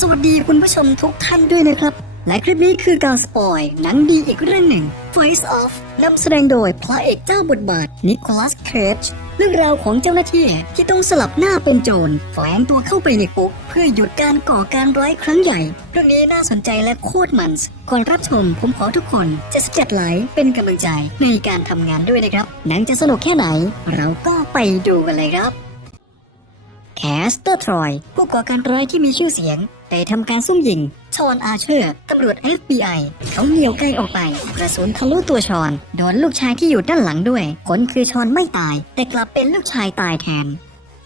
สวัสดีคุณผู้ชมทุกท่านด้วยนะครับ และคลิปนี้คือการสปอยหนังดีอีกเรื่องหนึ่ง Face Off นำแสดงโดยพระเอกเจ้าบทบาทนิโคลัสเคจเรื่องราวของเจ้าหน้าที่ที่ต้องสลับหน้าเป็นโจรแฝงตัวเข้าไปในคุกเพื่อหยุดการก่อการร้ายครั้งใหญ่ เรื่องนี้น่าสนใจและโคตรมันส์ก่อนรับชมผมขอทุกคนจะสจัดไหลเป็นกำลังใจในการทำงานด้วยนะครับ หนังจะสนุกแค่ไหน เราก็ไปดูกันเลยครับแคสเตอร์ทรอยผู้ก่อการร้ายที่มีชื่อเสียง ทำการซุ่มยิง ชอนอาเชอร์ตำรวจ FBI เขาเหนียวใกลออกไป กระสุนทะลุตัวชอน โดนลูกชายที่อยู่ด้านหลังด้วย ผลคือชอนไม่ตาย แต่กลับเป็นลูกชายตายแทน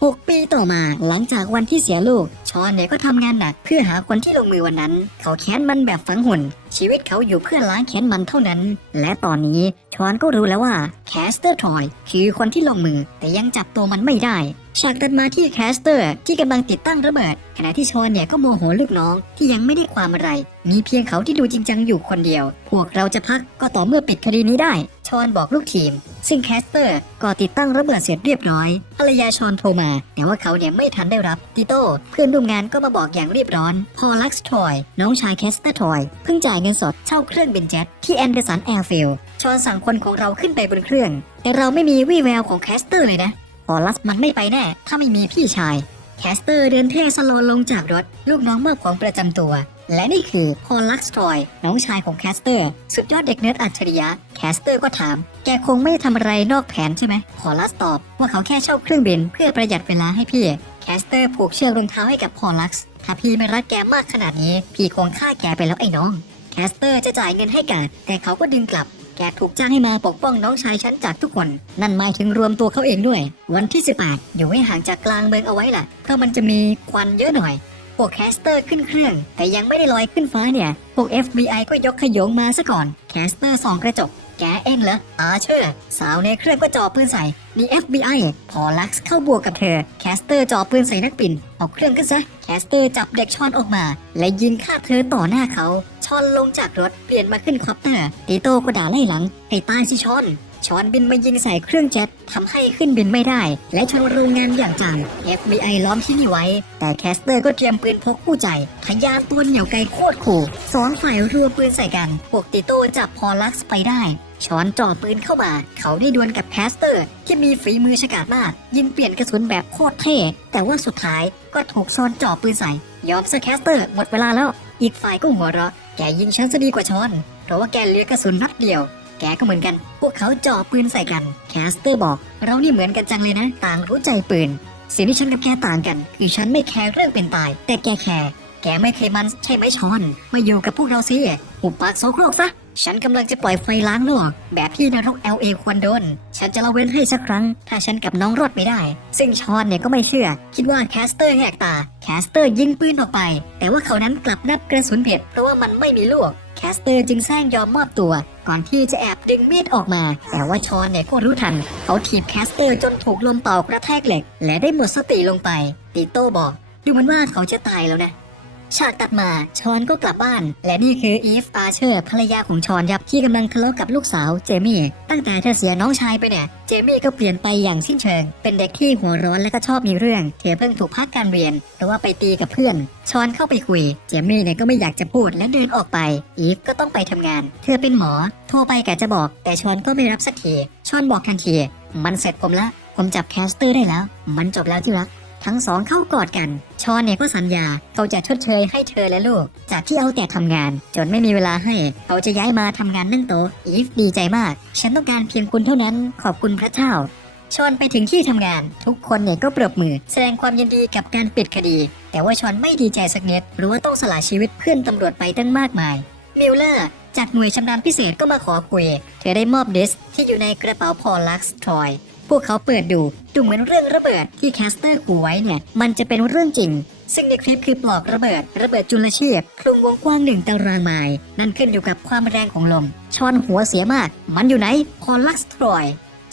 6 ปีต่อมาหลังจากวันที่เสียลูก ชอนเนี่ยก็ทำงานหนักเพื่อหาคนที่ลงมือวันนั้น เขาแค้นมันแบบฝังหุ่น ชีวิตเขาอยู่เพื่อล้างแค้นมันเท่านั้น และตอนนี้ชอนก็รู้แล้วว่าแคสเตอร์ทอยคือคนที่ลงมือแต่ยังจับตัวมันไม่ได้ ฉากตัดมาที่แคสเตอร์ ที่กำลังติดตั้งระเบิด ขณะที่ชอนเนี่ยก็โมโหลูกน้องที่ยังไม่ได้ความอะไร มีเพียงเขาที่ดูจริงจังอยู่คนเดียว พวกเราจะพักก็ต่อเมื่อปิดคดีนี้ได้ ชอนบอกลูกทีม ซึ่งแคสเตอร์ก็ติดตั้งระเบิดเสร็จเรียบร้อยภรรยาชอนโทรมา แต่ว่าเขาเนี่ยไม่ทันได้รับติโต้เพื่อนร่วมงานก็มาบอกอย่างรีบร้อน พอลักซ์ทอยน้องชายแคสเตอร์ทอยเพิ่งจ่ายเงินสดเช่าเครื่องบินเจ็ตที่แอนเดอร์สันแอร์ฟิลด์ชอนสั่งคนของเราขึ้นไปบนเครื่อง แต่เราไม่มีวี่แววของแคสเตอร์เลยนะ อลัสมันไม่ไปแน่ ถ้าไม่มีพี่ชาย แคสเตอร์เดินเท่สโลว์ลงจากรถ ลูกน้องมอบของประจำตัว และนี่คือพอลักสทรอย น้องชายของแคสเตอร์ สุดยอดเด็กเนิร์ดอัจฉริยะ แคสเตอร์ก็ถาม แกคงไม่ทำอะไรนอกแผนใช่ไหมพอลัสตอบ ว่าเขาแค่เช่าเครื่องบินเพื่อประหยัดเวลาให้พี่ แคสเตอร์ผูกเชือกรองเท้าให้กับพอลักถ้าพี่ไม่รักแกมากขนาดนี้ พี่คงฆ่าแกไปแล้วไอ้น้อง แคสเตอร์จะจ่ายเงินให้กาดแต่เขาก็ดึงกลับ แกถูกจ้างให้มาปกป้องน้องชายฉันจากทุกคน นั่นหมายถึงรวมตัวเขาเองด้วย วันที่ 18 อยู่ให้ห่างจากกลางเมืองเอาไว้ล่ะ เพราะมันจะมีควันเยอะหน่อย พวกแคสเตอร์ขึ้นเครื่อง แต่ยังไม่ได้ลอยขึ้นฟ้าเนี่ย พวก FBI ก็ยกขยงมาซะก่อน แคสเตอร์ส่องกระจก แกเองเหรออาเชอร์ สาวในเครื่องก็จ่อปืนใส่ นี่ FBI พอลักซ์เข้าบวกกับเธอ แคสเตอร์จ่อปืนใส่นักบิน เอาเครื่องขึ้นซะ แคสเตอร์จับเด็กชอนออกมา และยิงฆ่าเธอต่อหน้าเขา ชอนลงจากรถเปลี่ยนมาขึ้นคอปเตอร์ ตีโต้ก็ด่าไล่หลังให้ตายสิชอนชอนบินมายิงใส่เครื่องเจ็ตทำให้ขึ้นบินไม่ได้ และชนโรงงานอย่างจัง FBI ล้อมที่นี่ไว้ แต่แคสเตอร์ก็เตรียมปืนพกคู่ใจทะยานตัวเหนียวไกลโคตรขู่สองฝ่ายรัวปืนใส่กัน พวกติโต้จับพอลักซ์ไปได้ ช้อนจ่อปืนเข้ามา เขาได้ดวลกับแคสเตอร์ ที่มีฝีมือฉกาจมาก ยิงเปลี่ยนกระสุนแบบโคตรเท่แต่ว่าสุดท้ายก็ถูกช้อนจ่อปืนใส่ยอมซะแคสเตอร์หมดเวลาแล้ว อีกฝ่ายก็หัวเราะแกยิงฉันซะดีกว่าช้อน เพราะว่าแกเลือกระสุนนัดเดียวแกก็เหมือนกัน พวกเขาจ่อปืนใส่กัน แคสเตอร์บอก เรานี่เหมือนกันจังเลยนะ ต่างรู้ใจปืน สิ่งที่ฉันกับแกต่างกัน คือฉันไม่แคร์เรื่องเป็นตาย แต่แกแคร์ แกไม่เคยมันใช่ไหมช้อน มาอยู่กับพวกเราสิหุบปากโซโครกซะ ฉันกำลังจะปล่อยไฟล้างโลก แบบที่นรก LA ควรโดน ฉันจะละเว้นให้สักครั้ง ถ้าฉันกับน้องรอดไปได้ ซึ่งชอนเนี่ยก็ไม่เชื่อ คิดว่าแคสเตอร์แหกตา แคสเตอร์ยิงปืนออกไป แต่ว่าเขานั้นกลับนับกระสุนผิดเพราะว่ามันไม่มีลูกแคสเตอร์จึงแซงยอมมอบตัว ก่อนที่จะแอบดึงมีดออกมา แต่ว่าชอนเนี่ยก็รู้ทัน เขาถีบแคสเตอร์จนถูกลมเป่ากระแทกเหล็ก และได้หมดสติลงไปติโต้บอก ดูเหมือนว่าเขาจะตายแล้วนะ ฉากตัดมาชอนก็กลับบ้าน และนี่คืออีฟอาเชอร์ภรรยาของชอนยับที่กำลังทะเลาะกับลูกสาวเจมี่ ตั้งแต่เธอเสียน้องชายไปเนี่ย เจมี่ก็เปลี่ยนไปอย่างสิ้นเชิง เป็นเด็กที่หัวร้อนและก็ชอบมีเรื่อง เธอเพิ่งถูกพักการเรียนเพราะว่าไปตีกับเพื่อน ชอนเข้าไปคุย เจมี่เนี่ยก็ไม่อยากจะพูดและเดินออกไป อีฟก็ต้องไปทำงาน เธอเป็นหมอ โทรไปกะจะบอก แต่ชอนก็ไม่รับสักที ชอนบอกทันที มันเสร็จผมละ ผมจับแคสเตอร์ได้แล้ว มันจบแล้วที่รัก ทั้งสองเข้ากอดกัน ชอนเนี่ยก็สัญญาเขาจะชดเชยให้เธอและลูก จากที่เอาแต่ทำงาน จนไม่มีเวลาให้ เขาจะย้ายมาทำงานนั่งโต๊ะอีฟดีใจมาก ฉันต้องการเพียงคุณเท่านั้น ขอบคุณพระเจ้าชอนไปถึงที่ทำงาน ทุกคนเนี่ยก็ปรบมือ แสดงความยินดีกับการปิดคดี แต่ว่าชอนไม่ดีใจสักนิดหรือว่าต้องสละชีวิตเพื่อนตำรวจไปตั้งมากมายมิลเลอร์จากหน่วยชำนาญพิเศษก็มาขอคุย เธอได้มอบดิสที่อยู่ในกระเป๋าพอลักซ์ทรอย พวกเขาเปิดดูดูเหมือนเรื่องระเบิดที่แคสเตอร์ขู่ไว้เนี่ยมันจะเป็นเรื่องจริง ซึ่งในคลิปคือปลอกระเบิด ระเบิดจุลชีพคลุมวงกว้างหนึ่งตารางไมล์นั่นขึ้นอยู่กับความแรงของลมชอนหัวเสียมาก มันอยู่ไหนพอลักซ์ทรอย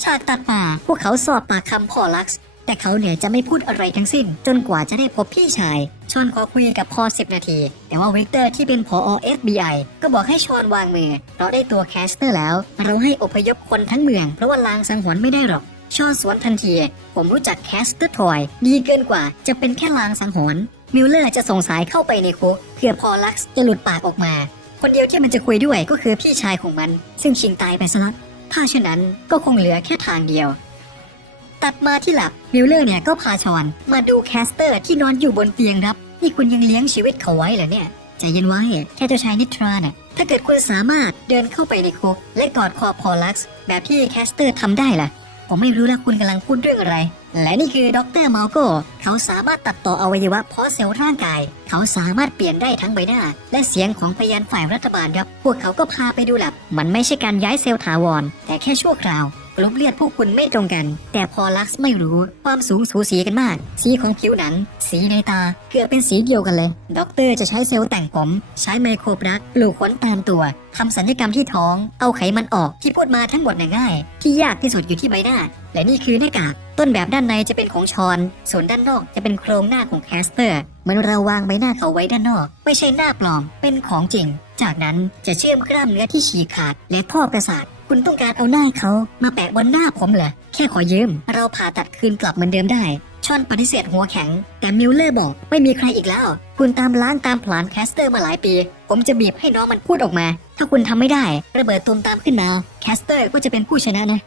ฉากตัดมาพวกเขาสอบปากคำพอลักซ์แต่เขาเนี่ยจะไม่พูดอะไรทั้งสิ้น จนกว่าจะได้พบพี่ชาย ชอนขอคุยกับพอ10นาที แต่ว่าวิกเตอร์ที่เป็นพอ FBI ก็บอกให้ชอนวางมือ เราได้ตัวแคสเตอร์แล้ว เราให้อพยพคนทั้งเมือง เพราะว่าลางสังหรณ์ไม่ได้หรอก ชอนสวนทันที ผมรู้จักแคสเตอร์ทอย ดีเกินกว่าจะเป็นแค่ลางสังหรณ์มิลเลอร์จะส่งสายเข้าไปในคุกเพื่อพอลักซ์จะหลุดปากออกมา คนเดียวที่มันจะคุยด้วยก็คือพี่ชายของมัน ซึ่งชิงตายไปซะแล้วถ้าเช่นนั้นก็คงเหลือแค่ทางเดียว ตัดมาที่หลับมิลเลอร์เนี่ยก็พาชอนมาดูแคสเตอร์ที่นอนอยู่บนเตียงครับนี่คุณยังเลี้ยงชีวิตเขาไว้เหรอเนี่ยใจเย็นไว้แค่เจ้าชายนิทราน่ะถ้าเกิดคุณสามารถเดินเข้าไปในคุกและกอดคอพอลักซ์แบบที่แคสเตอร์ทำได้ล่ะ ผมไม่รู้แล้วคุณกำลังพูดเรื่องอะไร และนี่คือดรมาโกเขาสามารถตัดต่ออวัยวะเพาะเซลล์ร่างกาย เขาสามารถเปลี่ยนได้ทั้งใบหน้า และเสียงของพยานฝ่ายรัฐบาลครับ พวกเขาก็พาไปดูแลบมันไม่ใช่การย้ายเซลล์ถาวร แต่แค่ชั่วคราว กรุ๊ปเลือดพวกคุณไม่ตรงกัน แต่พอลักซ์ไม่รู้ความสูงสูสีกันมาก สีของผิวหนัง สีในตาเกือบเป็นสีเดียวกันเลย ด็อกเตอร์จะใช้เซลล์แต่งผม ใช้ไมโครปลักปลูกขนตามตัวทำสัญญกรรมที่ท้องเอาไขมันออกที่พูดมาทั้งหมดน่ะง่าย ที่ยากที่สุดอยู่ที่ใบหน้า และนี่คือหน้ากากต้นแบบด้านในจะเป็นของชอน ส่วนด้านนอกจะเป็นโครงหน้าของแคสเตอร์เหมือนเราวางใบหน้าเขาไว้ด้านนอก ไม่ใช่หน้าปลอมเป็นของจริง จากนั้นจะเชื่อมกล้ามเนื้อที่ฉีกขาดและท่อประสาท คุณต้องการเอาหน้าเขามาแปะบนหน้าผมเหรอ แค่ขอยืม เราผ่าตัดคืนกลับเหมือนเดิมได้ ชอนปฏิเสธหัวแข็ง แต่มิลเลอร์บอกไม่มีใครอีกแล้ว คุณตามล้างตามผลานแคสเตอร์มาหลายปี ผมจะบีบให้น้องมันพูดออกมา ถ้าคุณทำไม่ได้ ระเบิดตูมตามขึ้นมา แคสเตอร์ก็จะเป็นผู้ชนะนะ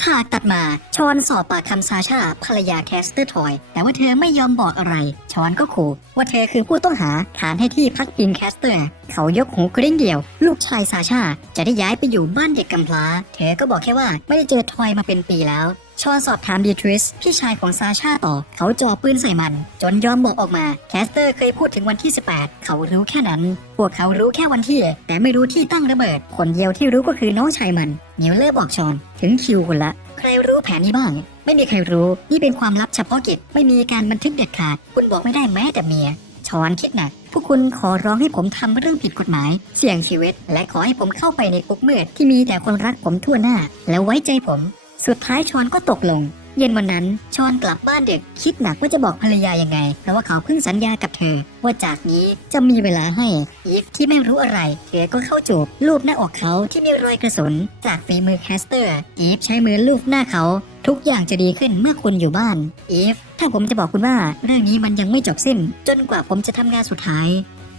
ฉากตัดมาชอนสอบปากคำซาชาภรรยาแคสเตอร์ทอย แต่ว่าเธอไม่ยอมบอกอะไรชอนก็ขู่ว่าเธอคือผู้ต้องหาฐานให้ที่พักพิงแคสเตอร์ เขายกหูกริ้งเดียว ลูกชายซาชาจะได้ย้ายไปอยู่บ้านเด็กกำพร้า เธอก็บอกแค่ว่าไม่ได้เจอทอยมาเป็นปีแล้ว ชอนสอบถามบีทริสพี่ชายของซาชาต่อ เขาจ่อปืนใส่มัน จนยอมบอกออกมา แคสเตอร์เคยพูดถึงวันที่ 18 เขารู้แค่นั้น พวกเขารู้แค่วันที่ แต่ไม่รู้ที่ตั้งระเบิด คนเดียวที่รู้ก็คือน้องชายมันนิวเลอร์บอกชอนถึงคิวคุณละ ใครรู้แผนนี้บ้าง ไม่มีใครรู้ นี่เป็นความลับเฉพาะกิจ ไม่มีการบันทึกเด็ดขาด คุณบอกไม่ได้แม้แต่เมียชอนคิดหนักพวกคุณขอร้องให้ผมทำเรื่องผิดกฎหมาย เสี่ยงชีวิต และขอให้ผมเข้าไปในคุกมืดที่มีแต่คนรักผมทั่วหน้า แล้วไว้ใจผม สุดท้ายชอนก็ตกลง เย็นวันนั้นชอนกลับบ้านเดึกคิดหนักว่าจะบอกภรรยายังไง เพราะว่าเขาเพิ่งสัญญากับเธอ ว่าจากนี้จะมีเวลาให้อีฟที่ไม่รู้อะไรเธอก็เข้าจูบลูบหน้าอกเขาที่มีรอยกระสุน จากฝีมือแคสเตอร์ อีฟใช้มือลูบหน้าเขา ทุกอย่างจะดีขึ้นเมื่อคุณอยู่บ้านอีฟถ้าผมจะบอกคุณว่า เรื่องนี้มันยังไม่จบสิ้น จนกว่าผมจะทำงานสุดท้าย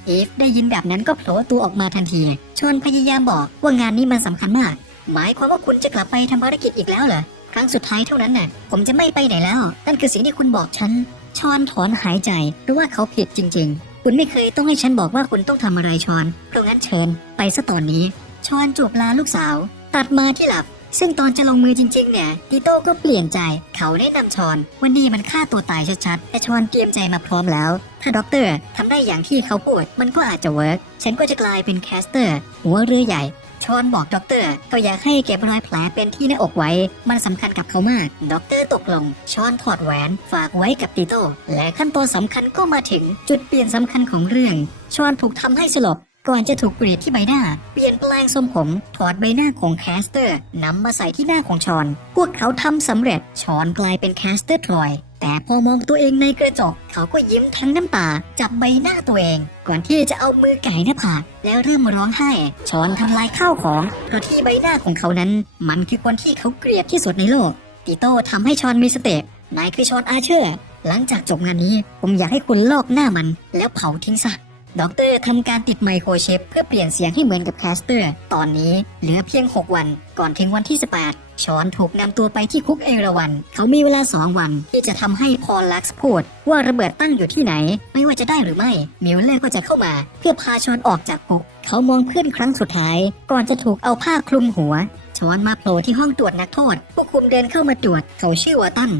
อีฟได้ยินแบบนั้นก็โผล่ตัวออกมาทันทีชอนพยายามบอกว่างานนี้มันสำคัญมาก หมายความว่าคุณจะกลับไปทำภารกิจอีกแล้วเหรอ ครั้งสุดท้ายเท่านั้นน่ะ ผมจะไม่ไปไหนแล้ว นั่นคือสิ่งที่คุณบอกฉัน ชอนถอนหายใจราะว่าเขาผิดจริง ๆ คุณไม่เคยต้องให้ฉันบอกว่าคุณต้องทำอะไรชอน เพราะงั้นเชิญ ไปซะตอนนี้ ชอนจูบลาลูกสาว ตัดมาที่หลับ ซึ่งตอนจะลงมือจริง ๆ เนี่ยติโต้ก็เปลี่ยนใจ เขาแนะนำชอนว่านี่มันฆ่าตัวตายชัดๆแต่ชอนเตรียมใจมาพร้อมแล้ว ถ้าด็อกเตอร์ทำได้อย่างที่เขาพูด มันก็อาจจะเวิร์กฉันก็จะกลายเป็นแคสเตอร์ หัวเรือใหญ่ ชอนบอกด็อกเตอร์เขาอยากให้เก็บรอยแผลเป็นที่หน้าอกไว้ มันสำคัญกับเขามากด็อกเตอร์ตกลง ชอนถอดแหวนฝากไว้กับติโต้และขั้นตอนสำคัญก็มาถึงจุดเปลี่ยนสำคัญของเรื่อง ชอนถูกทำให้สลบก่อนจะถูกเปลี่ยนที่ใบหน้า เปลี่ยนแปลงทรงผม ถอดใบหน้าของแคสเตอร์นำมาใส่ที่หน้าของชอน พวกเขาทำสำเร็จ ชอนกลายเป็นแคสเตอร์ทรอย แต่พอมองตัวเองในกระจก เขาก็ยิ้มทั้งน้ำตา จับใบหน้าตัวเอง ก่อนที่จะเอามือไก่หน้าผากแล้วเริ่มร้องไห้ชอนทำลายข้าวของเพราะที่ใบหน้าของเขานั้น มันคือคนที่เขาเกลียดที่สุดในโลกติโต้ทำให้ชอนมีสเตปนายคือชอนอาเชอร์ หลังจากจบงานนี้ ผมอยากให้คุณลอกหน้ามัน แล้วเผาทิ้งซะ ด็อกเตอร์ทำการติดไมโครชิปเพื่อเปลี่ยนเสียงให้เหมือนกับแคสเตอร์ ตอนนี้เหลือเพียง 6 วันก่อนถึงวันที่ 18 ชอนถูกนำตัวไปที่คุกเอราวัน เขามีเวลา 2 วันที่จะทำให้พอลลักซ์พูด ว่าระเบิดตั้งอยู่ที่ไหน ไม่ว่าจะได้หรือไม่ มิลเลอร์ก็จะเข้ามา เพื่อพาชอนออกจากคุก เขามองเพื่อนครั้งสุดท้าย ก่อนจะถูกเอาผ้าคลุมหัว ชอนมาโผล่ที่ห้องตรวจนักโทษผู้คุมเดินเข้ามาตรวจเขาชื่อว่าตัน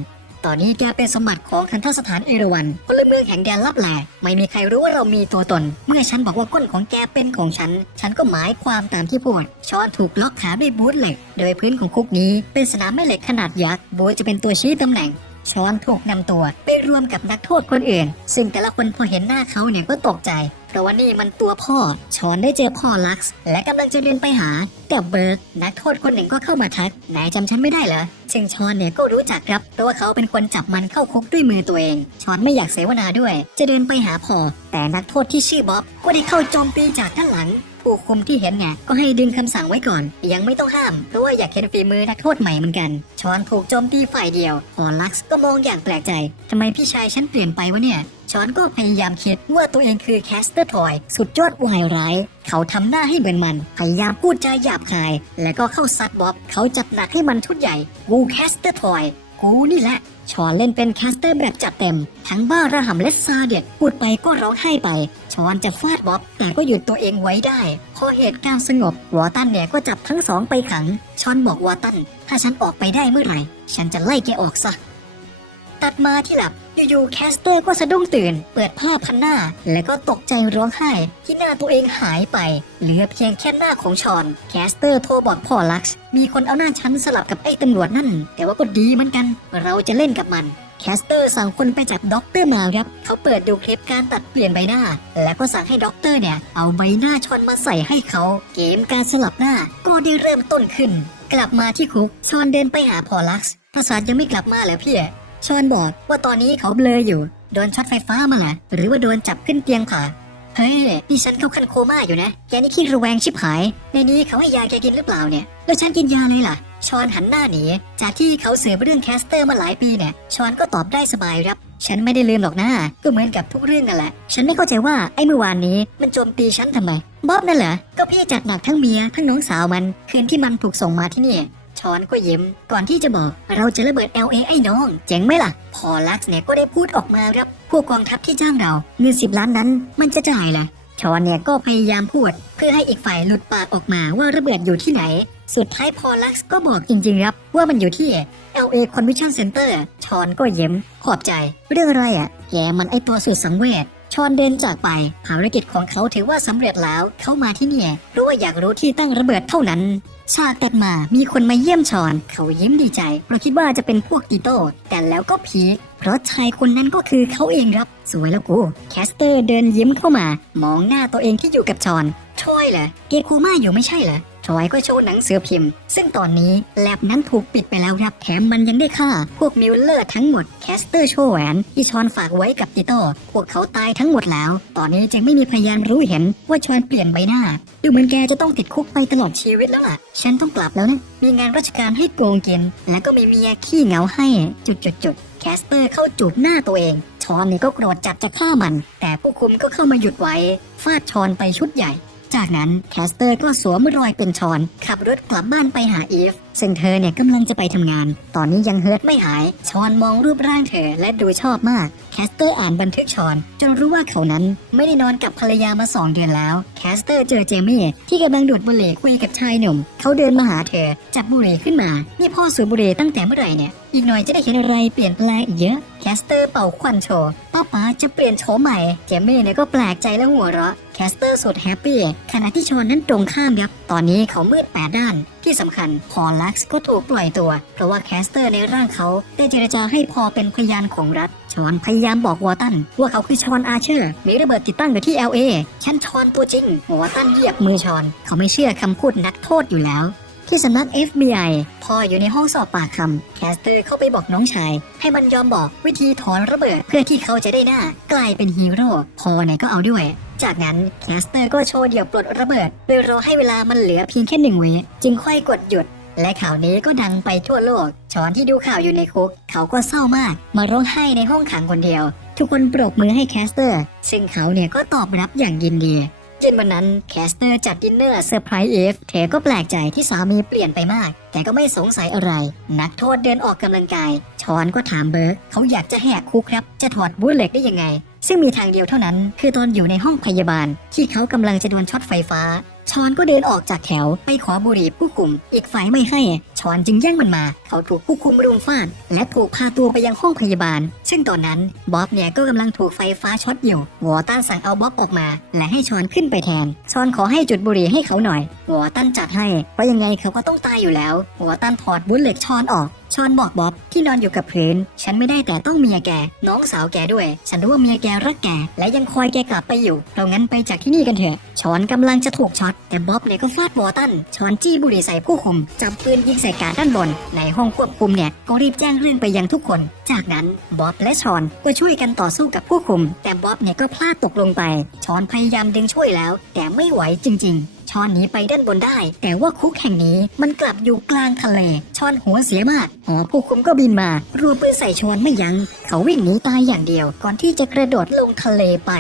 ตอนนี้แกเป็นสมบัติของทันทสถานเอราวันพลเมืองแห่งแดนลับแลไม่มีใครรู้ว่าเรามีตัวตน เมื่อฉันบอกว่าก้นของแกเป็นของฉัน ฉันก็หมายความตามที่พูดชอนถูกล็อกขาด้วยบูทเหล็ก โดยพื้นของคุกนี้เป็นสนามแม่เหล็กขนาดยักษ์บูทจะเป็นตัวชี้ตำแหน่ง ชอนถูกนำตัว ไปรวมกับนักโทษคนอื่น ซึ่งแต่ละคนพอเห็นหน้าเขาเนี่ยก็ตกใจ เพราะว่านี่มันตัวพ่อชอนได้เจอพ่อลักซ์และกำลังจะเดินไปหา แต่เบิร์กนักโทษคนหนึ่งก็เข้ามาทักนายจำฉันไม่ได้เหรอซึ่งชอนเนี่ยก็รู้จักครับเพราะว่าเขาเป็นคนจับมันเข้าคุกด้วยมือตัวเองชอนไม่อยากเสวนาด้วย จะเดินไปหาพ่อแต่นักโทษที่ชื่อบ๊อบก็ได้เข้าโจมตีจากด้านหลัง ผู้คุมที่เห็นไงก็ให้ดึงคำสั่งไว้ก่อน ยังไม่ต้องห้ามเพราะว่าอยากเห็นฝีมือนักโทษใหม่เหมือนกันชอนถูกโจมตีฝ่ายเดียวพอลักซ์ก็มองอย่างแปลกใจทำไมพี่ชายฉันเปลี่ยนไปวะเนี่ยชอนก็พยายามคิดว่าตัวเองคือแคสเตอร์ทอยสุดยอดวายร้าย เขาทำหน้าให้เหมือนมัน พยายามพูดจาหยาบคาย แล้วก็เข้าซัดบ๊อบ เขาจัดหนักให้มันชุดใหญ่ กูแคสเตอร์ทอย กูนี่แหละ ชอนเล่นเป็นแคสเตอร์แบบจัดเต็ม ทั้งบ้าระห่ำและซาเด็ดพูดไปก็ร้องไห้ไป ชอนจะฟาดบ๊อบ แต่ก็หยุดตัวเองไว้ได้ พอเหตุการณ์สงบวอตันเนี่ยก็จับทั้งสองไปขัง ชอนบอกวอตัน ถ้าฉันออกไปได้เมื่อไหร่ ฉันจะไล่แกออกซะ ตัดมาที่หลับ อยู่ๆแคสเตอร์ก็สะดุ้งตื่น เปิดผ้าพันหน้า แล้วก็ตกใจร้องไห้ ที่หน้าตัวเองหายไป เหลือเพียงแค่หน้าของชอน แคสเตอร์โทรบอกพ่อลักซ์มีคนเอาหน้าฉันสลับกับไอ้ตำรวจนั่น แต่ว่าก็ดีเหมือนกัน เราจะเล่นกับมันแคสเตอร์สั่งคนไปจับด็อกเตอร์มาครับ เขาเปิดดูคลิปการตัดเปลี่ยนใบหน้า แล้วก็สั่งให้ด็อกเตอร์เนี่ย เอาใบหน้าชอนมาใส่ให้เขา เกมการสลับหน้าก็ได้เริ่มต้นขึ้น กลับมาที่คุกชอนเดินไปหาพอลักซ์ประสาทยังไม่กลับมาเหรอพี่ ชอนบอกว่าตอนนี้เขาเบลออยู่ โดนช็อตไฟฟ้ามาหละหรือว่าโดนจับขึ้นเตียงผ่าเฮ้ยนี่ฉันเข้าขั้นโคม่าอยู่นะ แกนี่ขี้ระแวงชิบหาย ในนี้เขาให้ยาแกกินหรือเปล่าเนี่ย แล้วฉันกินยาเลยล่ะ ชอนหันหน้าหนี จากที่เขาสืบเรื่องแคสเตอร์มาหลายปีเนี่ย ชอนก็ตอบได้สบายครับ ฉันไม่ได้ลืมหรอกนะ ก็เหมือนกับทุกเรื่องนั่นแหละ ฉันไม่เข้าใจว่าไอ้เมื่อวานนี้มันโจมตีฉันทำไม บ๊อบนั่นเหรอ ก็พี่จัดหนักทั้งเมียทั้งน้องสาวมัน คืนที่มันถูกส่งมาที่นี่ ชอนก็ยิ้มก่อนที่จะบอกเราจะระเบิด LA ไอ้น้อง เจ๋งไหมล่ะ พอลักซ์เนี่ยก็ได้พูดออกมาครับพวกกองทัพที่จ้างเราเงินสิบล้านนั้น มันจะจ่ายล่ะชอนเนี่ยก็พยายามพูด เพื่อให้อีกฝ่ายหลุดปากออกมาว่าระเบิดอยู่ที่ไหน สุดท้ายพอลักซ์ก็บอกจริงๆครับ ว่ามันอยู่ที่ LA Convention Center ชอนก็ยิ้มขอบใจ เรื่องอะไรอะแกมันไอตัวสุดสังเวช ชอนเดินจากไปภารกิจของเขาถือว่าสำเร็จแล้ว เข้ามาที่นี่ราะว่าอยากรู้ที่ตั้งระเบิดเท่านั้น ฉากตัดมามีคนมาเยี่ยมชอน เขายิ้มดีใจเพราะคิดว่าจะเป็นพวกติโต้แต่แล้วก็พีคเพราะชายคนนั้นก็คือเขาเองครับ สวยแล้วกู แคสเตอร์เดินยิ้มเข้ามา มองหน้าตัวเองที่อยู่กับชอนทรอยเหรอเกคูมาอยู่ไม่ใช่เหรอ ทรอยก็โชว์หนังสือพิมพ์ ซึ่งตอนนี้แลบนั้นถูกปิดไปแล้วครับแถมมันยังได้ฆ่า พวกมิลเลอร์ทั้งหมดแคสเตอร์โชว์แหวนที่ชอนฝากไว้กับติโต้พวกเขาตายทั้งหมดแล้ว ตอนนี้จึงไม่มีพยานรู้เห็นว่าชอนเปลี่ยนใบหน้า ดูเหมือนแกจะต้องติดคุกไปตลอดชีวิตแล้วล่ะ ฉันต้องกลับแล้วนะ มีงานราชการให้โกงกิน แล้วก็มีเมียขี้เหงาให้จุดจุดจุดๆๆแคสเตอร์เข้าจูบหน้าตัวเองชอนนี่ก็โกรธจัดจะฆ่ามัน แต่ผู้คุมก็เข้ามาหยุดไว้ ฟาดชอนไปชุดใหญ่ จากนั้นแคสเตอร์ก็สวมรอยเป็นชอน ขับรถกลับบ้านไปหาอีฟ ซึ่งเธอเนี่ยกำลังจะไปทำงาน ตอนนี้ยังเฮิร์ตไม่หาย ชอนมองรูปร่างเธอและดูชอบมาก แคสเตอร์อ่านบันทึกชอน จนรู้ว่าเขานั้นไม่ได้นอนกับภรรยามาสองเดือนแล้ว แคสเตอร์เจอเจมี่ที่กำลังดูดบุหรี่คุยกับชายหนุ่ม เขาเดินมาหาเธอ จับบุหรี่ขึ้นมา นี่พ่อสูบบุหรี่ตั้งแต่เมื่อไหร่เนี่ย อีกหน่อยจะได้เห็นอะไรเปลี่ยนแปลงเยอะ แคสเตอร์เป่าควันโชว์ป้าป๋าจะเปลี่ยนโฉมใหม่ เจมี่เนี่ยก็แปลกใจและหัวเราะ แคสเตอร์สุดแฮปปี้ขณะที่ชอนนั้นตรงข้ามครับ ตอนนี้เขามืดแปดด้าน ที่สำคัญพอลักซ์ก็ถูกปล่อยตัว เพราะว่าแคสเตอร์ในร่างเขาได้เจรจาให้พอเป็นพยานของรัฐชอนพยายามบอกวอตันว่าเขาคือชอนอาเชอร์ มีระเบิดติดตั้งอยู่ที่ LA ฉันชอนตัวจริงวอตันเหยียบมือชอน เขาไม่เชื่อคำพูดนักโทษอยู่แล้ว ที่สำนัก FBI พออยู่ในห้องสอบปากคำแคสเตอร์เข้าไปบอกน้องชาย ให้มันยอมบอกวิธีถอนระเบิดเพื่อที่เขาจะได้หน้ากลายเป็นฮีโร่พอไหนก็เอาด้วยจากนั้นแคสเตอร์ก็โชว์เดี่ยวปลดระเบิด โดยรอให้เวลามันเหลือเพียงแค่หนึ่งวิจึงค่อยกดหยุด และข่าวนี้ก็ดังไปทั่วโลก ชอนที่ดูข่าวอยู่ในคุก เขาก็เศร้ามาก มาร้องไห้ในห้องขังคนเดียว ทุกคนปรบมือให้แคสเตอร์ ซึ่งเขาเนี่ยก็ตอบรับอย่างยินดีเย็นวันนั้นแคสเตอร์จัดดินเนอร์เซอร์ไพรส์เอฟเธอก็แปลกใจที่สามีเปลี่ยนไปมาก แต่ก็ไม่สงสัยอะไร นักโทษเดินออกกำลังกาย ชอนก็ถามเบิร์กเขาอยากจะแหกคุกครับ จะถอดบูลเล็กได้ยังไง ซึ่งมีทางเดียวเท่านั้น คือตอนอยู่ในห้องพยาบาล ที่เขากำลังจะโดนช็อตไฟฟ้า ชอนก็เดินออกจากแถวไปขอบุหรี่ผู้คุมอีกฝ่ายไม่ให้ ชอนจึงแย่งมันมา เขาถูกผู้คุมรุมฟาด และถูกพาตัวไปยังห้องพยาบาล ซึ่งตอนนั้นบ๊อบเนี่ยก็กำลังถูกไฟฟ้าช็อตอยู่วอตันสั่งเอาบ๊อบออกมา และให้ชอนขึ้นไปแทนชอนขอให้จุดบุหรี่ให้เขาหน่อยวอตันจัดให้เพราะยังไงเขาก็ต้องตายอยู่แล้ววอตันถอดบุลเล็กชอนออกชอนบอกบ๊อบที่นอนอยู่กับพื้น ฉันไม่ได้แต่ต้องเมียแก น้องสาวแกด้วย ฉันรู้ว่าเมียแกรักแก และยังคอยแกกลับไปอยู่ เรางั้นไปจากที่นี่กันเถอะ ชอนกำลังจะถูกช็อต แต่บ๊อบเนี่ยก็ฟาดวอตันชอนจี้บุหรี่ใส่ผู้คุม จับปืนยิงใส่การดด้านบน ในห้องควบคุมเนี่ยก็รีบแจ้งเรื่องไปยังทุกคน จากนั้นบ๊อบและชอนก็ช่วยกันต่อสู้กับผู้คุม แต่บ๊อบเนี่ยก็พลาดตกลงไป ชอนพยายามดึงช่วยแล้ว แต่ไม่ไหวจริง ๆ ชอนหนีไปด้านบนได้ แต่ว่าคุกแห่งนี้มันกลับอยู่กลางทะเล ชอนหัวเสียมากหอผู้คุมก็บินมารัวปืนใส่ชอนไม่ยัง้งเขาวิ่งหนีตายอย่างเดียว ก่อนที่จะกระโดดลงทะเลไป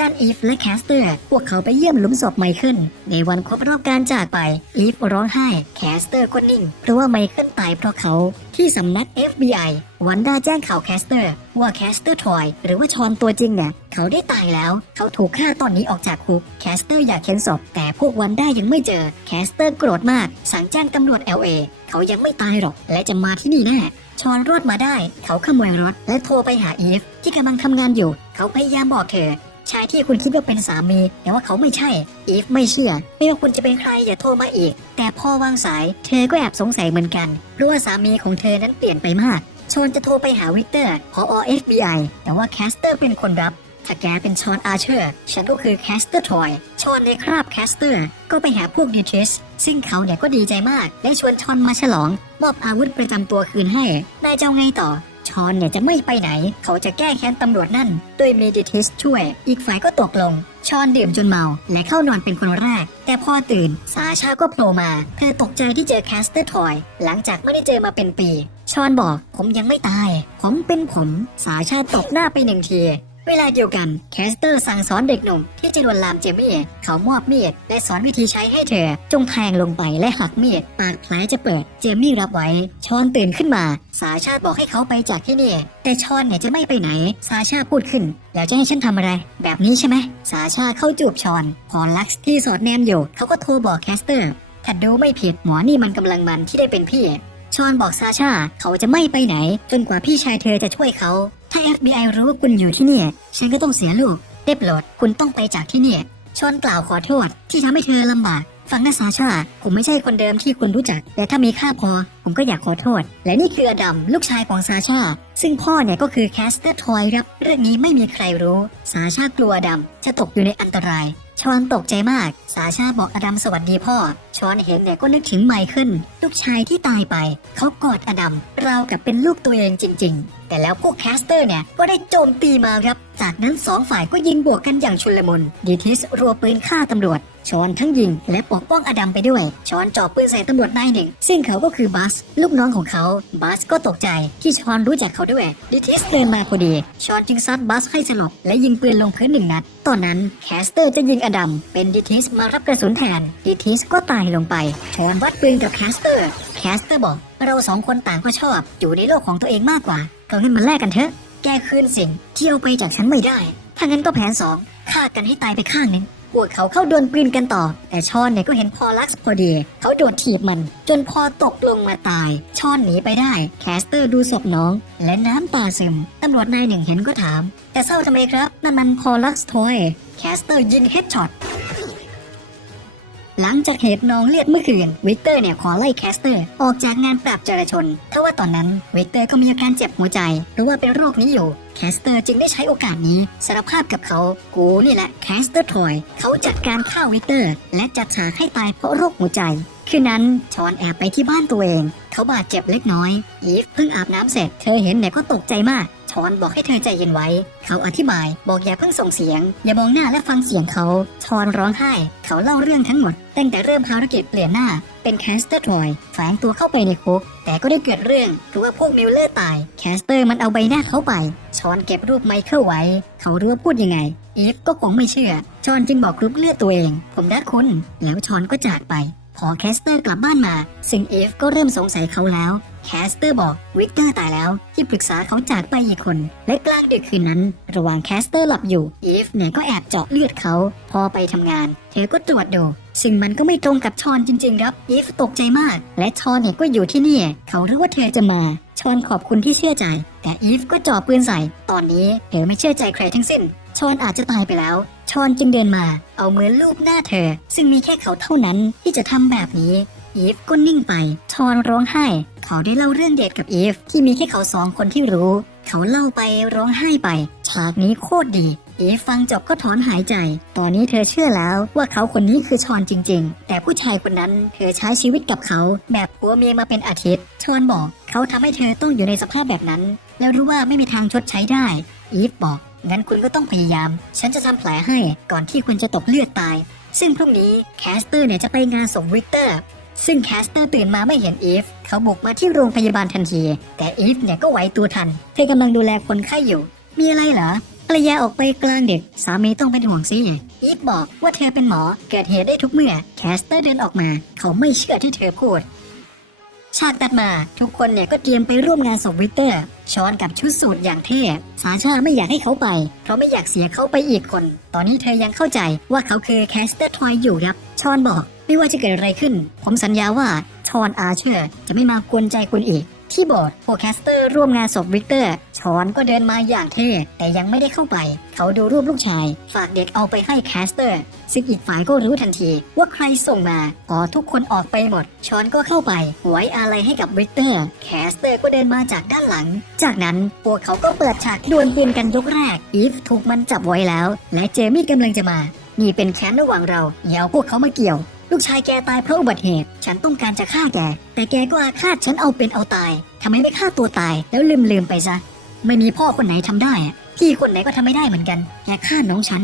ด้านอีฟและแคสเตอร์ พวกเขาไปเยี่ยมหลุมศพไมเคิลในวันครบรอบการจากไป อีฟร้องไห้ แคสเตอร์ก็นิ่ง เพราะว่าไมเคิลตายเพราะเขาที่สำนัก FBI วันด้าแจ้งข่าวแคสเตอร์ ว่าแคสเตอร์ทอยหรือว่าชอนตัวจริงเนี่ย เขาได้ตายแล้ว เขาถูกฆ่าตอนนี้ออกจากคุก แคสเตอร์อยากเห็นศพแต่พวกวันด้ายังไม่เจอ แคสเตอร์โกรธมาก สั่งแจ้งตำรวจ LA เขายังไม่ตายหรอก และจะมาที่นี่แน่ชอนรอดมาได้ เขาขโมยรถและโทรไปหาอีฟที่กำลังทำงานอยู่ เขาพยายามบอกเธอ ชายที่คุณคิดว่าเป็นสามี แต่ว่าเขาไม่ใช่ อีฟไม่เชื่อ ไม่ว่าคุณจะเป็นใครอย่าโทรมาอีก แต่พอวางสาย เธอก็แอบสงสัยเหมือนกัน เพราะว่าสามีของเธอนั้นเปลี่ยนไปมาก ชอนจะโทรไปหาวิกเตอร์พออ FBI แต่ว่าแคสเตอร์เป็นคนรับถ้าแกเป็นชอนอาเชอร์ ฉันก็คือแคสเตอร์ทอย ชอนในคราบแคสเตอร์ ก็ไปหาพวกดิทิสซึ่งเขาเนี่ยก็ดีใจมาก และชวนชอนมาฉลอง มอบอาวุธประจำตัวคืนให้นายจะเอาไงต่อ ชอนเนี่ยจะไม่ไปไหน เขาจะแก้แค้นตำรวจนั่นด้วยมีดิทิสช่วย อีกฝ่ายก็ตกลง ชอนดื่มจนเมาและเข้านอนเป็นคนแรก แต่พอตื่นซาชาก็โผล่มา เธอตกใจที่เจอแคสเตอร์ทอย หลังจากไม่ได้เจอมาเป็นปี ชอนบอกผมยังไม่ตาย ผมเป็นผม สาชาตบหน้าไปหนึ่งที เวลาเดียวกันแคสเตอร์สั่งสอนเด็กหนุ่มที่จะลวนลามเจมี่เขามอบมีดและสอนวิธีใช้ให้เธอ จงแทงลงไปและหักมีด ปากแผลจะเปิด เจมี่รับไว้ ชอนตื่นขึ้นมา สาชาบอกให้เขาไปจากที่นี่ แต่ชอนเนี่ยจะไม่ไปไหน สาชาพูดขึ้น แล้วจะให้ฉันทำอะไร แบบนี้ใช่ไหม สาชาเข้าจูบชอนพอลักซ์ที่สอดแนมอยู่ เขาก็โทรบอกแคสเตอร์ถ้าดูไม่ผิดหมอนี่มันกำลังมันที่ได้เป็นพี่ชอนบอกซาชาเขาจะไม่ไปไหน จนกว่าพี่ชายเธอจะช่วยเขาา FBI รู้ว่าคุณอยู่ที่นี่ ฉันก็ต้องเสียลูก ได้โปรดคุณต้องไปจากที่นี่ ชอนกล่าวขอโทษ ที่ทำให้เธอลำบาก ฟังนะซาชา ผมไม่ใช่คนเดิมที่คุณรู้จัก แต่ถ้ามีค่าพอ ผมก็อยากขอโทษ และนี่คืออดัม ลูกชายของซาชา ซึ่งพ่อเนี่ยก็คือแคสเตอร์ทอยครับ เรื่องนี้ไม่มีใครรู้ ซาชากลัวอดัมจะตกอยู่ในอันตราย ชอนตกใจมาก สาชาบอกอดัมสวัสดีพ่อ ชอนเห็นเนี่ยก็นึกถึงไมเคิลลูกชายที่ตายไป เขากอดอดัมราวกับเป็นลูกตัวเองจริง ๆ แต่แล้วพวกแคสเตอร์เนี่ยก็ได้โจมตีมาครับ จากนั้นสองฝ่ายก็ยิงบวกกันอย่างชุลมุนดีทิสรัวปืนฆ่าตำรวจชอนทั้งยิงและปกป้องอดัมไปด้วย ชอนจ่อปืนใส่ตำรวจนายหนึ่ง ซึ่งเขาก็คือบัส ลูกน้องของเขา บัสก็ตกใจที่ชอนรู้จักเขาด้วย ดิทิสเดินมาพอดี ชอนจึงซัดบัสให้สลบและยิงปืนลงพื้นหนึ่งนัด ตอนนั้นแคสเตอร์จะยิงอดัม เป็นดิทิสมารับกระสุนแทน ดิทิสก็ตายลงไป ชอนวัดปืนกับแคสเตอร์ แคสเตอร์บอกเราสองคนต่างก็ชอบ อยู่ในโลกของตัวเองมากกว่าก็งั้นมาแลกกันเถอะ แกคืนสิ่งที่เอาไปจากฉันไม่ได้ ถ้างั้นก็แผนสองฆ่ากันให้ตายไปข้างหนึ่ง พวกเขาเข้าดวลปืนกันต่อ แต่ชอนเนี่ยก็เห็นพอลักซ์พอดี เขาโดดถีบมัน จนพอตกลงมาตาย ชอนหนีไปได้ แคสเตอร์ดูศพน้อง และน้ำตาซึม ตำรวจนายหนึ่งเห็นก็ถาม แต่เศร้าทำไมครับ นั่นมันพอลักซ์ทอย แคสเตอร์ยิงเฮดช็อต หลังจากเหตุน้องเลือดเมื่อคืนวิกเตอร์เนี่ยขอไล่แคสเตอร์ ออกจากงานปราบจราชนทว่าตอนนั้นวิกเตอร์ก็มีอาการเจ็บหัวใจ หรือว่าเป็นโรคนี้อยู่แคสเตอร์จึงได้ใช้โอกาสนี้สารภาพกับเขากูนี่แหละแคสเตอร์ทอยเขาจัดการฆ่าวิกเตอร์ และจัดฉากให้ตายเพราะโรคหัวใจคืนนั้นชอนแอบไปที่บ้านตัวเอง เขาบาดเจ็บเล็กน้อยอีฟเพิ่งอาบน้ำเสร็จ เธอเห็นเนี่ยก็ตกใจมาก ชอนบอกให้เธอใจเย็นไว้ เขาอธิบาย บอกอย่าเพิ่งส่งเสียง อย่ามองหน้าและฟังเสียงเขาชอนร้องไห้ เขาเล่าเรื่องทั้งหมด ตั้งแต่เริ่มภารกิจเปลี่ยนหน้า เป็นแคสเตอร์ทอยแฝงตัวเข้าไปในคุก แต่ก็ได้เกิดเรื่องคือว่าพวกมิลเลอร์ตาย แคสเตอร์มันเอาใบหน้าเขาไป ชอนเก็บรูปไมเคิลไว้ เขารู้ว่าพูดยังไง อีฟก็คงไม่เชื่อ ชอนจึงบอกกรุ๊ปเลือดตัวเอง ผมรักคุณ แล้วชอนก็จากไป พอแคสเตอร์กลับบ้านมา ซึ่งเอฟก็เริ่มสงสัยเขาแล้ว แคสเตอร์บอกวิกเตอร์ตายแล้ว ที่ปรึกษาเขาจากไปอีกคน และกลางดึกคืนนั้น ระหว่างแคสเตอร์หลับอยู่เอฟเนี่ยก็แอบเจาะเลือดเขา พอไปทำงาน เธอก็ตรวจดู ซึ่งมันก็ไม่ตรงกับชอนจริงๆครับเอฟตกใจมาก และชอนเนี่ยก็อยู่ที่นี่เขารู้ว่าเธอจะมาชอนขอบคุณที่เชื่อใจ แต่อีฟก็จ่อปืนใส่ ตอนนี้เธอไม่เชื่อใจใครทั้งสิ้น ชอนอาจจะตายไปแล้ว ชอนจึงเดินมา เอามือลูบหน้าเธอ ซึ่งมีแค่เขาเท่านั้นที่จะทำแบบนี้ อีฟก็นิ่งไป ชอนร้องไห้ เขาได้เล่าเรื่องเดทกับอีฟที่มีแค่เขาสองคนที่รู้ เขาเล่าไปร้องไห้ไป ฉากนี้โคตรดี อีฟฟังจบก็ถอนหายใจ ตอนนี้เธอเชื่อแล้วว่าเขาคนนี้คือชอนจริง ๆ แต่ผู้ชายคนนั้นเธอใช้ชีวิตกับเขา แบบผัวเมียมาเป็นอาทิตย์ ชอนบอก เขาทำให้เธอต้องอยู่ในสภาพแบบนั้น แล้วรู้ว่าไม่มีทางชดใช้ได้ อีฟบอก งั้นคุณก็ต้องพยายาม ฉันจะทำแผลให้ก่อนที่คุณจะตกเลือดตาย ซึ่งพรุ่งนี้แคสเตอร์เนี่ยจะไปงานส่งวิกเตอร์ ซึ่งแคสเตอร์ตื่นมาไม่เห็นอีฟ เขาบุกมาที่โรงพยาบาลทันที แต่อีฟเนี่ยก็ไหวตัวทัน เธอกำลังดูแลคนไข้อยู่ มีอะไรเหรอภรรยาออกไปกลางดึก สามีต้องเป็นห่วงสิอีฟบอกว่าเธอเป็นหมอ เกิดเหตุได้ทุกเมื่อ แคสเตอร์เดินออกมา เขาไม่เชื่อที่เธอพูด ฉากตัดมาทุกคนเนี่ยก็เตรียมไปร่วมงานศพวิเตอร์ชอนกับชุดสูทอย่างเท่สาชาไม่อยากให้เขาไป เพราะไม่อยากเสียเขาไปอีกคน ตอนนี้เธอยังเข้าใจว่าเขาคือแคสเตอร์ทอยอยู่ครับ ชอนบอก ไม่ว่าจะเกิดอะไรขึ้น ผมสัญญาว่าชอนอาเชอร์ จะไม่มากวนใจคุณอีก ที่โบสถ์พวกแคสเตอร์ร่วมงานศพวิกเตอร์ชอนก็เดินมาอย่างเท่แต่ยังไม่ได้เข้าไป เขาดูรูปลูกชาย ฝากเด็กเอาไปให้แคสเตอร์ ซึ่งอีกฝ่ายก็รู้ทันทีว่าใครส่งมาพอทุกคนออกไปหมด ชอนก็เข้าไปไว้อาลัยให้กับวิกเตอร์ แคสเตอร์ก็เดินมาจากด้านหลัง จากนั้นพวกเขาก็เปิดฉากดวลปืนกันยกแรก อีฟถูกมันจับไว้แล้ว และเจมี่กำลังจะมา นี่เป็นแค้นระหว่างเราอย่าเอาพวกเขามาเกี่ยว ลูกชายแกตายเพราะอุบัติเหตุ ฉันต้องการจะฆ่าแก แต่แกก็อาฆาตฉันเอาเป็นเอาตายทำไมไม่ฆ่าตัวตาย แล้วลืมลืมไปซะ ไม่มีพ่อคนไหนทำได้ พี่คนไหนก็ทำไม่ได้เหมือนกัน แกฆ่าน้องฉัน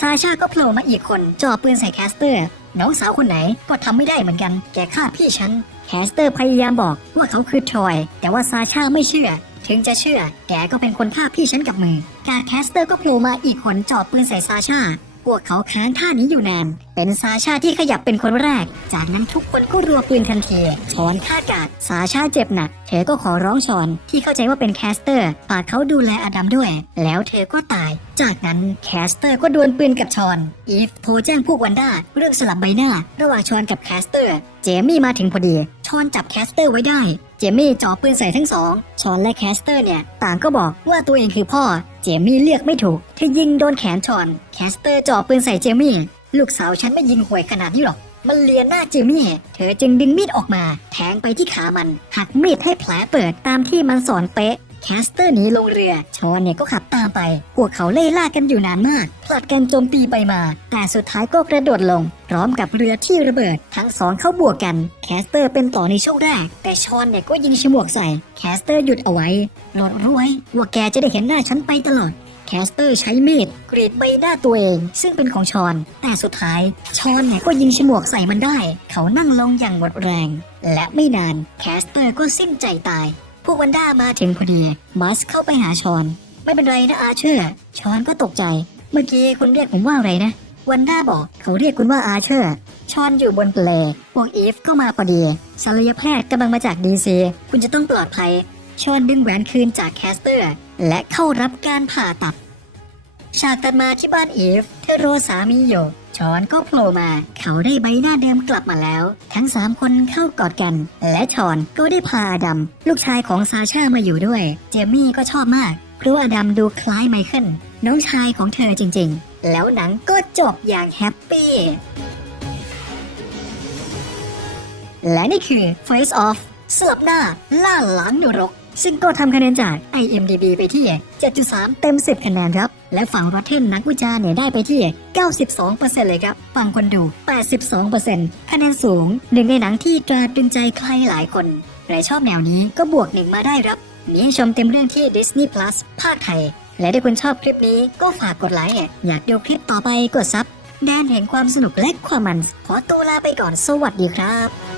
ซาชาก็โผล่มาอีกคนจ่อปืนใส่แคสเตอร์ น้องสาวคนไหนก็ทำไม่ได้เหมือนกัน แกฆ่าพี่ฉัน แคสเตอร์พยายามบอกว่าเขาคือทรอย แต่ว่าซาชาไม่เชื่อ ถึงจะเชื่อ แกก็เป็นคนฆ่าพี่ฉันกับมือ การแคสเตอร์ก็โผล่มาอีกคนจ่อปืนใส่ซาชาพวกเขาค้างท่านี้อยู่นานเป็นซาชาที่ขยับเป็นคนแรก จากนั้นทุกคนก็รัวปืนทันทีชอนคาดการณ์ซาชาเจ็บหนัก เธอก็ขอร้องชอนที่เข้าใจว่าเป็นแคสเตอร์ฝากเขาดูแลอดัมด้วย แล้วเธอก็ตาย จากนั้นแคสเตอร์ก็ดวลปืนกับชอน อีฟโทรแจ้งพวกวันด้าเรื่องสลับใบหน้า ระหว่างชอนกับแคสเตอร์ เจมี่มาถึงพอดี ชอนจับแคสเตอร์ไว้ได้เจมี่จ่อปืนใส่ทั้งสอง ชอนและแคสเตอร์เนี่ย ต่างก็บอกว่าตัวเองคือพ่อ เจมี่เลือกไม่ถูกเธอยิงโดนแขนชอน แคสเตอร์จ่อปืนใส่เจมี่ ลูกสาวฉันไม่ยิงหวยขนาดนี้หรอก มันเลียนหน้าเจมี่ เธอจึงดึงมีดออกมา แทงไปที่ขามัน หักมีดให้แผลเปิดตามที่มันสอนเป๊ะ แคสเตอร์หนีลงเรือ ชอนเนี่ยก็ขับตามไป พวกเขาเล่ล่ากันอยู่นานมาก ผลัดกันโจมตีไปมา แต่สุดท้ายก็กระโดดลง พร้อมกับเรือที่ระเบิด ทั้งสองเข้าบวกกัน แคสเตอร์เป็นต่อในช่วงแรก แต่ชอนเนี่ยก็ยิงฉมวกใส่ แคสเตอร์หยุดเอาไว้โหลดรู้ไว้ว่าแกจะได้เห็นหน้าฉันไปตลอด คสเตอร์ใช้มีดกรีดใบหน้าตัวเอง ซึ่งเป็นของชอน แต่สุดท้าย ชอนเนี่ยก็ยิงฉมวกใส่มันได้ เขานั่งลงอย่างหมดแรง และไม่นานแคสเตอร์ก็สิ้นใจตาย พวกวันด้ามาถึงพอดี มัสเข้าไปหาชอน ไม่เป็นไรนะอาเชอร์ชอนก็ตกใจ เมื่อกี้คุณเรียกผมว่าอะไรนะ วันด้าบอกเขาเรียกคุณว่าอาเชอร์ชอนอยู่บนเปลพวกอีฟก็มาพอดีศัลยแพทย์กำลังมาจากดีซีคุณจะต้องปลอดภัยชอนดึงแหวนคืนจากแคสเตอร์ และเข้ารับการผ่าตัด ฉากตัดมาที่บ้านอีฟเธอรอสามีอยู่ชอนก็โผล่มา เขาได้ใบหน้าเดิมกลับมาแล้ว ทั้งสามคนเข้ากอดกัน และชอนก็ได้พาอดัม ลูกชายของซาชามาอยู่ด้วย เจมี่ก็ชอบมาก เพราะว่าอดัมดูคล้ายไมเคิลน้องชายของเธอจริงๆ แล้วหนังก็จบอย่างแฮปปี้ และนี่คือ Face Off สลับหน้าล่าหลังนรก ซึ่งก็ทำคะแนนจาก IMDB ไปที่ 7.3 เต็ม 10 คะแนนครับ และฝั่ง Rotten นักวิจารณ์เนี่ยได้ไปที่ 92%เลยครับ ฝั่งคนดู 82%คะแนนสูง หนึ่งในหนังที่ตราตรึงใจใครหลายคนใครชอบแนวนี้ก็บวกหนึ่งมาได้ครับมีให้ชมเต็มเรื่องที่ Disney Plus ภาคไทย และถ้าคุณชอบคลิปนี้ก็ฝากกดไลค์อยากดูคลิปต่อไปกดซับแดนแห่งความสนุกและความมัน ขอตัวลาไปก่อนสวัสดีครับ